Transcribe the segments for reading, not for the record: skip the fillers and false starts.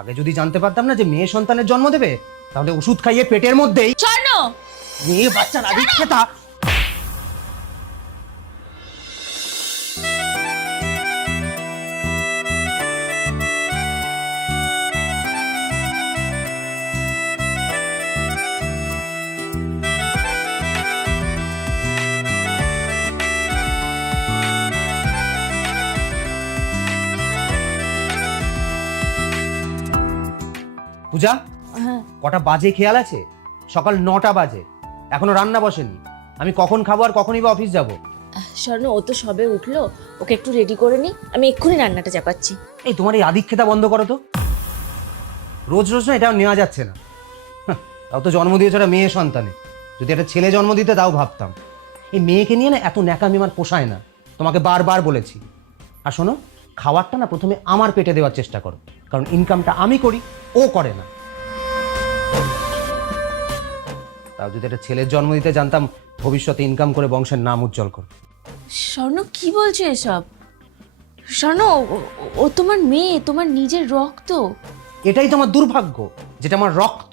আগে যদি জানতে পারতাম না যে মেয়ে সন্তানের জন্ম দেবে, তাহলে ওষুধ খাইয়ে পেটের মধ্যেই স্বর্ণ, মেয়ে বাচ্চার আদিক্ষেতা। পূজা, কটা বাজে খেয়াল আছে? সকাল 9টা বাজে, এখনো রান্না বসেনি। আমি কখন খাবো আর কখনই বা অফিস যাব? স্বর্ণ, ও তো সবে উঠলো, ওকে একটু রেডি করে নি, আমি এক্ষুনি রান্নাটা চাপাচ্ছি। এই তোমার এই আদিক্ষেতা বন্ধ করো তো। রোজ রোজ না এটাও নেওয়া যাচ্ছে না। তাও তো জন্ম দিয়েছে ওটা মেয়ে সন্তানে। যদি একটা ছেলে জন্ম দিতে তাও ভাবতাম। এই মেয়েকে নিয়ে না এত ন্যাকামি আমার পোষায় না, তোমাকে বারবার বলেছি। আর শোনো, খাবারটা না প্রথমে আমার পেটে দেওয়ার চেষ্টা করো, কারণ ইনকামটা আমি করি, ও করে না। তাও যদি একটা ছেলের জন্ম দিতে জানতাম, ভবিষ্যতে ইনকাম করে বংশের নাম উজ্জ্বল করবে। স্বর্ণ, কি বলছো এসব? স্বর্ণ, ও তোমার মেয়ে, তোমার নিজের রক্ত। এটাই তো আমার দুর্ভাগ্য, যেটা আমার রক্ত।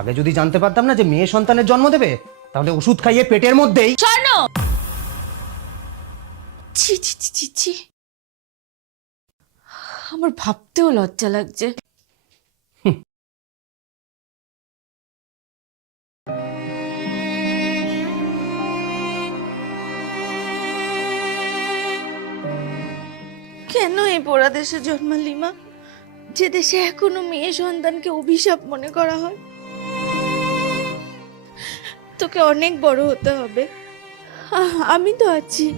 আগে যদি জানতে পারতাম না যে মেয়ে সন্তানের জন্ম দেবে, তাহলে ওষুধ খাইয়ে পেটের মধ্যেই। স্বর্ণ, ছি ছি ছি ছি ছি, আমার ভাবতেও লজ্জা লাগছে। কেন এই পোড়া দেশে জন্মালি মা, যে দেশে এখনো মেয়ে সন্তানকে অভিশাপ মনে করা হয়? তোকে অনেক বড় হতে হবে, আমি তো আছি।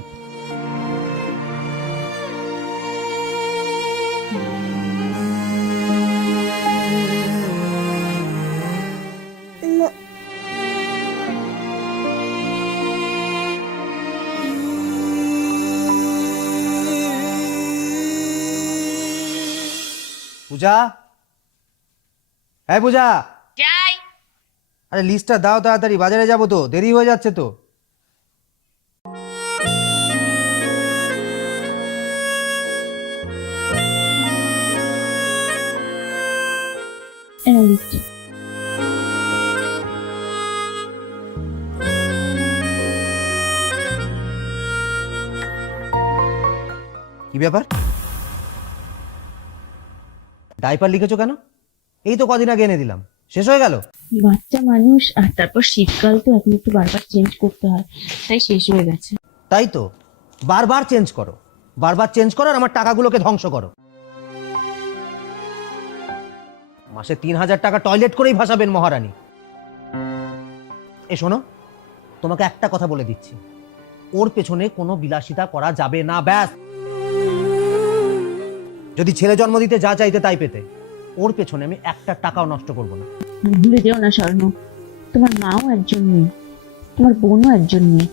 পূজা, হ্যাঁ পূজা, যাই। আরে লিস্টটা দাও তাড়াতাড়ি, বাজারে যাবো তো, দেরি হয়ে যাচ্ছে তো। কি ব্যাপার, ডাইপার লিখেছো কেন? এই তো কদিন আগে এনে দিলাম, শেষ হয়ে গেল। বাচ্চা মানুষ, আর তারপর শীতকাল তো এখন একটু বারবার চেঞ্জ করতে হয়, তাই শেষ হয়ে গেছে। তাই তো, বারবার চেঞ্জ করো, বারবার চেঞ্জ করো আর আমার টাকাগুলোকে ধ্বংস করো। মাসে 3000 টাকা টয়লেট করেই ভাসাবেন মহারানী। এ শোনো, তোমাকে একটা কথা বলে দিচ্ছি, ওর পেছনে কোনো বিলাসিতা করা যাবে না, ব্যাস। যদি ছেলে জন্ম দিতে যা চাইতে তাই পেতে, ওর পেছনে আমি একটা টাকাও নষ্ট করবো না। ভুলে যেও না স্বর্ণ, তোমার মাও একজন মেয়ে, তোমার বোনও একজন মেয়ে।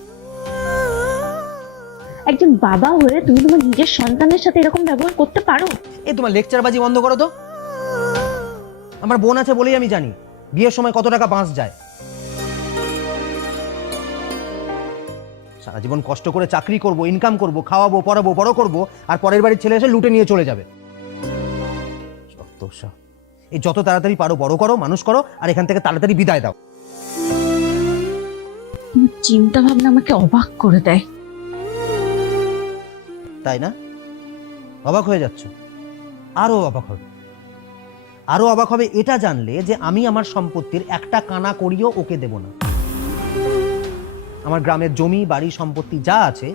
একজন বাবা হয়ে তুমি তোমার নিজের সন্তানের সাথে এরকম ব্যবহার করতে পারো? এই তোমার লেকচারবাজি বন্ধ করো তো। আমার বোন আছে বলেই আমি জানি বিয়ের সময় কত টাকা বাঁশ যায়। সারা জীবন কষ্ট করে চাকরি করব, ইনকাম করব, খাওয়াবো, পড়াবো, বড় করব, আর পরের বাড়ির ছেলে এসে লুটে নিয়ে চলে যাবে। এই যত তাড়াতাড়ি পারো বড় করো, মানুষ করো, আর এখান থেকে তাড়াতাড়ি বিদায় দাও। তোমার চিন্তা ভাবনা আমাকে অবাক করে দেয়। তাই না? অবাক হয়ে যাচ্ছ? আরো অবাক হবে, আরো অবাক হবে এটা জানলে যে আমি আমার সম্পত্তির একটা কানা করিও ওকে দেব না। আমার গ্রামের জমি, বাড়ি, সম্পত্তি যা আছে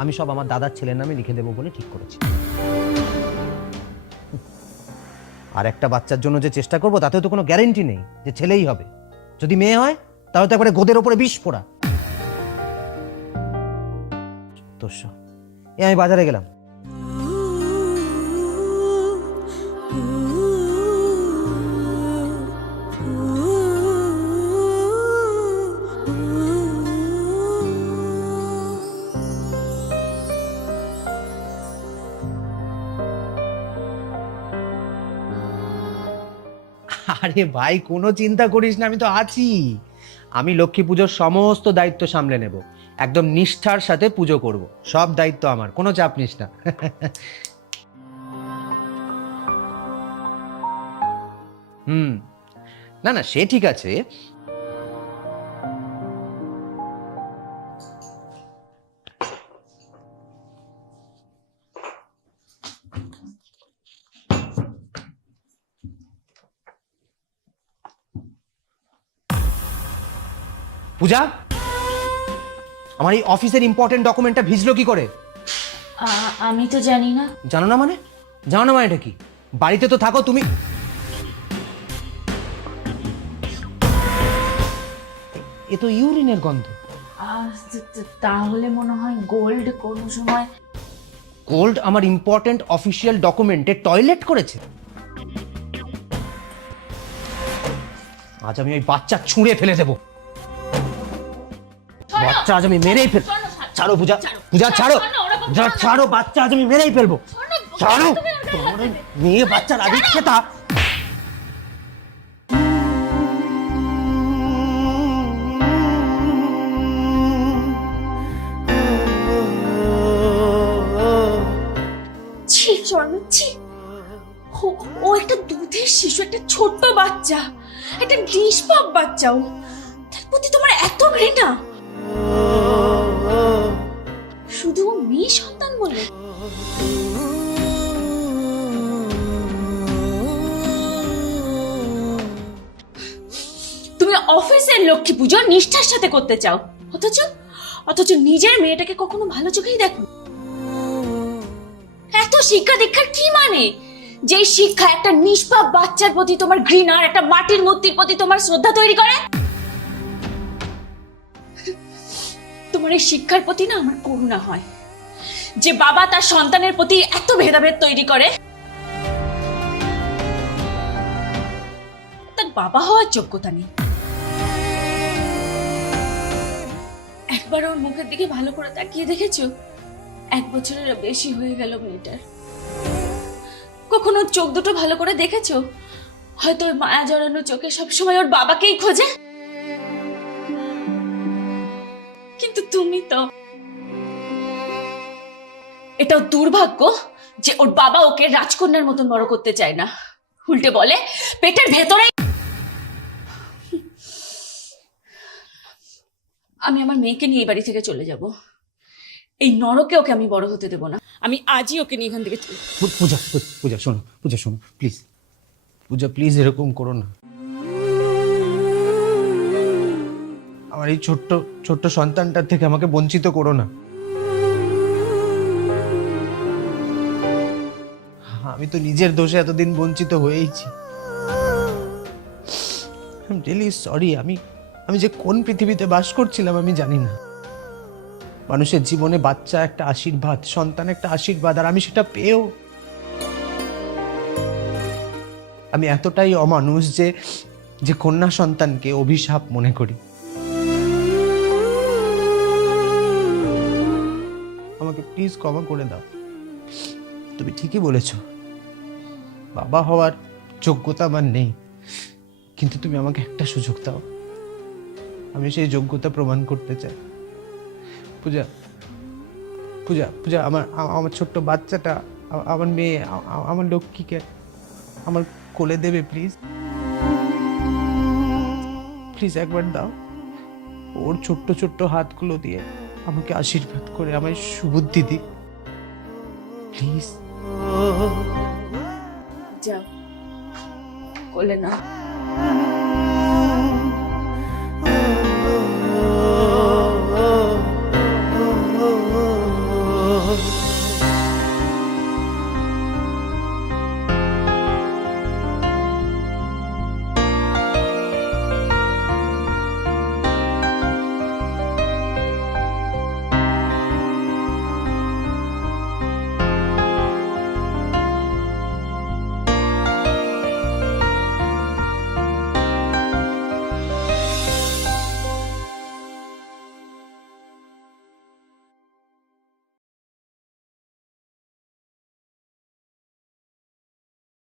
আমি সব আমার দাদার ছেলের নামে লিখে দেবো বলে ঠিক করেছি। আর একটা বাচ্চার জন্য যে চেষ্টা করবো তাতেও তো কোনো গ্যারেন্টি নেই যে ছেলেই হবে। যদি মেয়ে হয় তাহলে তো একবারে গোদের ওপরে বিষ পোড়া। আমি বাজারে গেলাম। আরে ভাই, কোনো চিন্তা করিস না, আমি তো আছি। আমি লক্ষ্মী পুজোর সমস্ত দায়িত্ব সামলে নেব, একদম নিষ্ঠার সাথে পুজো করব, সব দায়িত্ব আমার, কোনো চাপ নিস না। হুম, না না সে ঠিক আছে। পূজা, আমার এই অফিসের ইম্পর্টেন্ট ডকুমেন্টটা ভিজলো কি করে? আমি তো জানি না। জানো না মানে? জানো না মানে এটা কি? বাড়িতে তো থাকো তুমি। এ তো ইউরিনের গন্ধ। তাহলে মনে হয় গোল্ড কোনো সময়। গোল্ড আমার ইম্পর্টেন্ট অফিসিয়াল ডকুমেন্টে টয়লেট করেছে? আজ আমি ওই বাচ্চা ছুঁড়ে ফেলে দেবো। বাচ্চা আজ আমি মেরেই ফেলবো। ছাড়ো পূজা, পূজা ছাড়ো, পূজা ছাড়ো, বাচ্চা আজ আমি মেরেই ফেলবো। ছাড়ো, তোমার ওই মেয়ে বাচ্চার আদিক্ষেতা। ছি স্বর্ণ, ছি। ও একটা দুধের শিশু, একটা ছোট্ট বাচ্চা, একটা নিষ্পাপ বাচ্চা। ও তার প্রতি তোমার এত ঘৃণা, শুধু ও মেয়ে সন্তান বলে? তুমি অফিসের লক্ষ্মী পুজো নিষ্ঠার সাথে করতে চাও, অথচ অথচ নিজের মেয়েটাকে কখনো ভালো চোখেই দেখো। এত শিক্ষা দীক্ষার কি মানে? যে শিক্ষা একটা নিষ্পাপ বাচ্চার প্রতি তোমার ঘৃণা, আর একটা মাটির মূর্তির প্রতি তোমার শ্রদ্ধা তৈরি করে। তোমার এই শিক্ষার প্রতি না আমার করুণা হয়। যে বাবা তার সন্তানের প্রতি এত ভেদাভেদ তৈরি করে, তার বাবা হওয়ার যোগ্যতা নেই। একবার ওর মুখের দিকে ভালো করে তাকিয়ে দেখেছো? 1 বছরের বেশি হয়ে গেল মেয়েটার। কখনো চোখ দুটো ভালো করে দেখেছো? হয়তো ওই মায়া জড়ানো চোখে সবসময় ওর বাবাকেই খোঁজে। কিন্তু তুমি তো, এটাও দুর্ভাগ্য যে ওর বাবা ওকে রাজকন্যার মতন বড় করতে চায় না, উল্টে বলে পেটের ভেতরে। আমি আমার মেয়েকে নিয়ে এই বাড়ি থেকে চলে যাব। এই নরকে ওকে আমি বড় হতে দেব না। আমি আজই ওকে নিয়ে এখান থেকে চলে। পূজা, পূজা শোনো, পূজা শোনো প্লিজ, পূজা প্লিজ এরকম করো না। আমার এই ছোট্ট ছোট্ট সন্তানটার থেকে আমাকে বঞ্চিত করো না। আমি তো নিজের দোষে এতদিন বঞ্চিত হয়েইছি। I am really sorry. আমি যে কোন পৃথিবীতে বাস করছিলাম আমি জানি না। মানুষের জীবনে বাচ্চা একটা আশীর্বাদ, সন্তান একটা আশীর্বাদ, আর আমি সেটা পেয়েও আমি এতটাই অমানুষ যে কন্যা সন্তানকে অভিশাপ মনে করি। আমাকে প্লিজ ক্ষমা করে দাও। তুমি ঠিকই বলেছ, বাবা হওয়ার যোগ্যতা আমার নেই, কিন্তু তুমি আমাকে একটা সুযোগ দাও। আমি সেই যোগ্যতা প্রমাণ করতে চাই। পূজা, পূজা, পূজা, আমার ছোট্ট বাচ্চাটা, আমার মেয়ে, আমার লক্ষ্মীকে আমার কোলে দেবে প্লিজ। প্লিজ একবার দাও। ওর ছোট্ট ছোট্ট হাতগুলো দিয়ে আমাকে আশীর্বাদ করে আমায় সুবুদ্ধি দিক প্লিজ। যাও, কোলে না। Oh